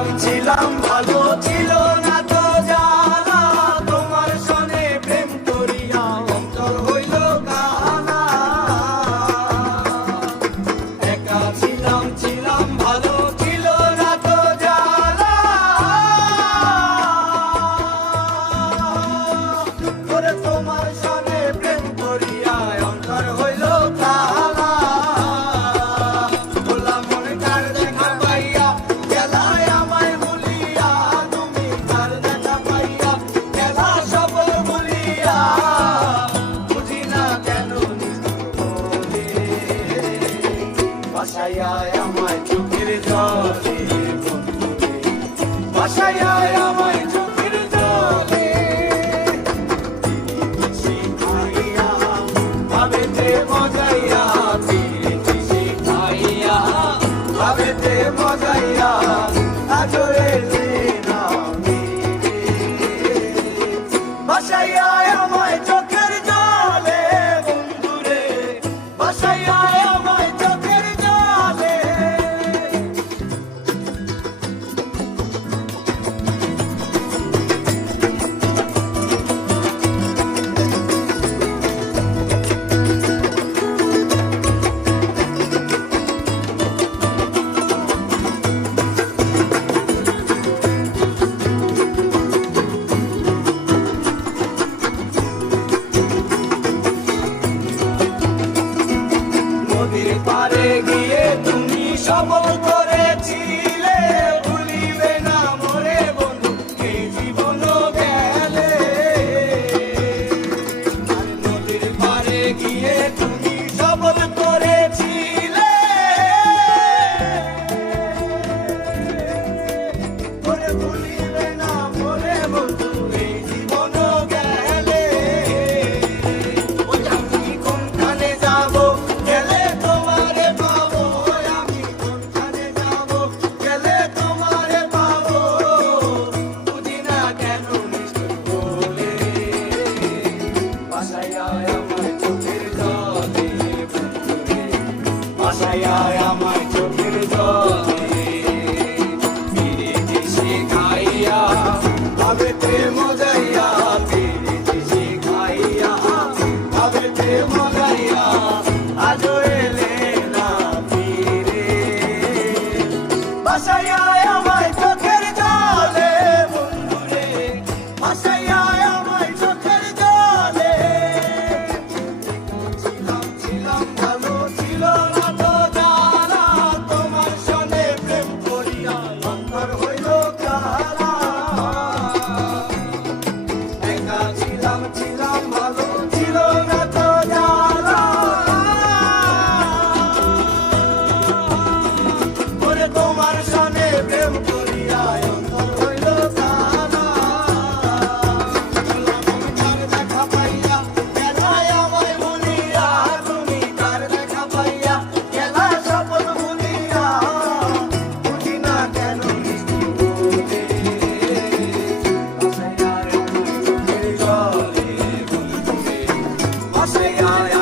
浪迹浪花 আমায় চোখের জলে বন্ধুরে বাসায় আয় আমায় চোখের জলে। শিখাইয়া, ভাবেতে মজাইয়া পিরিতি শিখাইয়া, ভাবেতে মজাইয়া আজরে বাসায় আয় আমায় চোখের পারে গিয়ে Jaya Rama. I say, I, I